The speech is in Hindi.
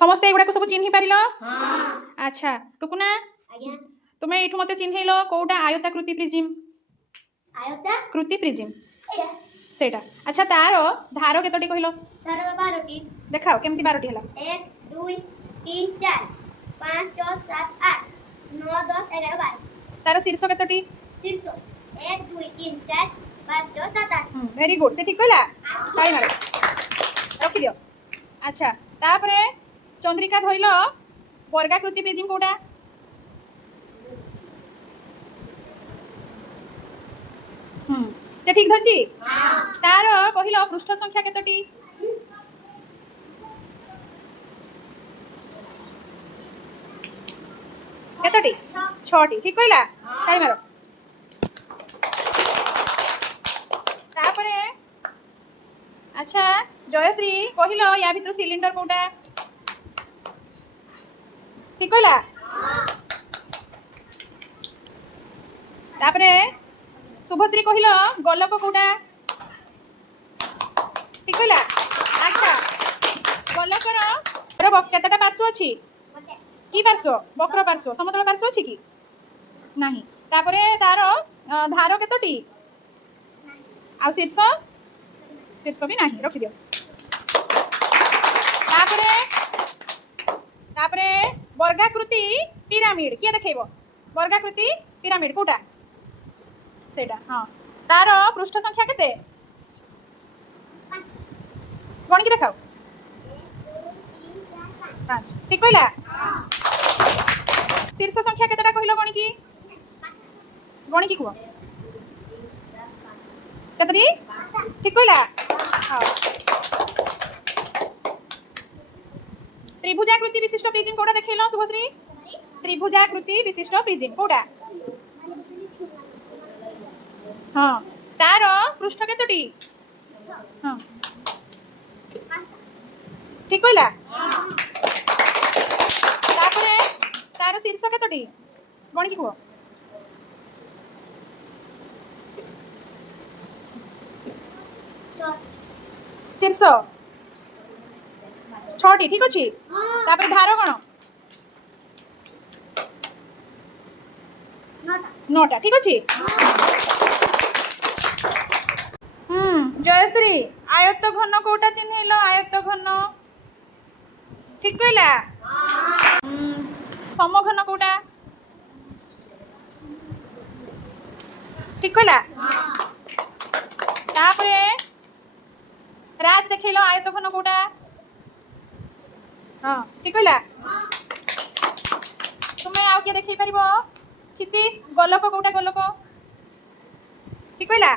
समस्ते एगुड़ा सब चिन्ह पार। अच्छा टुकुना तुम्हें ये मत चिन्हल कौटा आयताकृति प्रिजिम कृति प्रिजिम सेटा। अच्छा तार धार केतोटी कहलो देखाओ केमती 12टी हला 1 2 3 4 5 6 7 8 9 10 11 12 तार शीर्ष केतोटी शीर्ष 1 2 3 4 5 6 7 8 वेरी गुड से ठीक कहला ताई मारो रखि दियो। अच्छा तापरे चंद्रिका धरिलो वर्गाकृति प्रिजिम कोटा से ठीक धरछि तार कहिलो पृष्ठ संख्या केतोटी केतोटी 6टी ठीक कहला ताई मारो। तापरे अच्छा जयश्री कहिलो या भितर सिलिंडर कोटा ठीक कहला। तापरे शुभश्री कहिलो गोलक कोटा ठीक कहला। अच्छा गोलकर केतटा पार्श्व अछि की पार्श्व वक्र पार्श्व समतल पार्श्व अछि कि नाही। तापरे तार धार केतोटी आ शीर्ष शीर्ष भी नाही रखि दियो। तापरे तापरे वर्गाकृति पिरामिड किए देखैबो वर्गाकृति पिरामिड कोटा सेटा। हाँ तार पृष्ठ संख्या केते गणिकी देखाओ 5 ठीक कहला। शीर्ष संख्या केतेटा कहलो गणिकी कुह केतरी ठीक कहला। हाँ त्रिभुजाकृति विशिष्ट प्रिजिम कोटा देखैलो शुभश्री त्रिभुजाकृति विशिष्ट प्रिजिम कोटा। हाँ तार पृष्ठ केतोटी हाँ ठीक कहला। तापरे तार शीर्ष केतोटी गणिकी कुह शीर्ष 6टी ठीक अछि। तापरे धार कोन 9टा ठीक अछि। जयश्री आयत घन कोटा चिन्हैलो आयत घन ठीक कहला। समघन कोटा ठीक कहला। तापरे राज देखैलो आयत घन कोटा हाँ ठीक कहला। तुम्हें आउ के देखै परिबो क्षितिज गोलक कोटा गोलक ठीक कहला।